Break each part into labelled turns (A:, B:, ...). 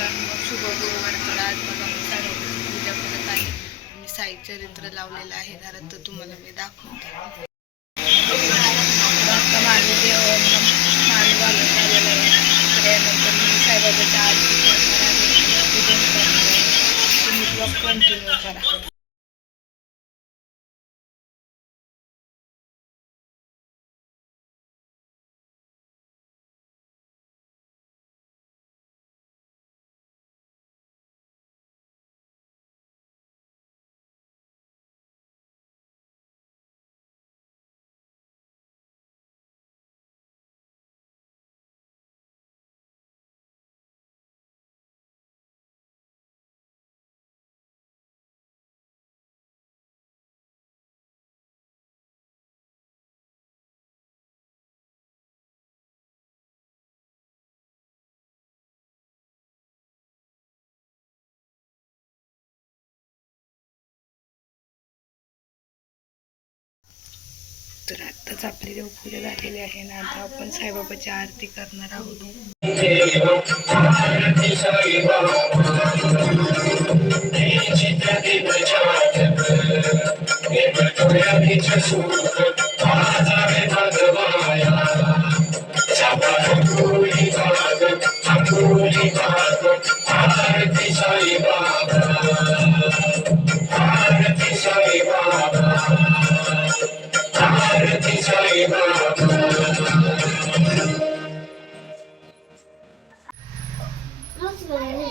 A: मित्रांनो शुभ गुरुवार तर आज बघा मी पूजा करत आहे आणि साई चरित्र लावलेलं आहे घरात तर तुम्हाला मी दाखवते आता माझं जेवण माळी घालून झालेलं आहे तर मी आरती करणार आहे पूजन करणार आहे तुम्ही ब्लॉग कंटिन्यू करा. आत्ताच आपली देवपूजा झालेली आहे ना आता आपण साईबाबाची आरती करणार आहोत.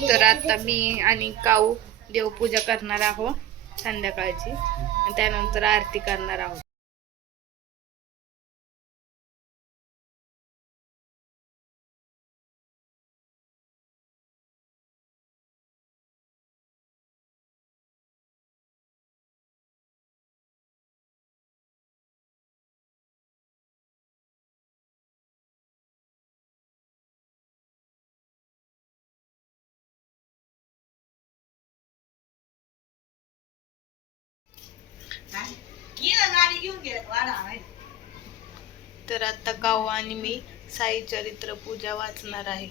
A: तर आता मी आणि काऊ देवपूजा करणार आहोत संध्याकाळची. आणि त्यानंतर आरती करणार आहोत. तर आता काव आणि मी साई चरित्र पूजा वाचणार आहे.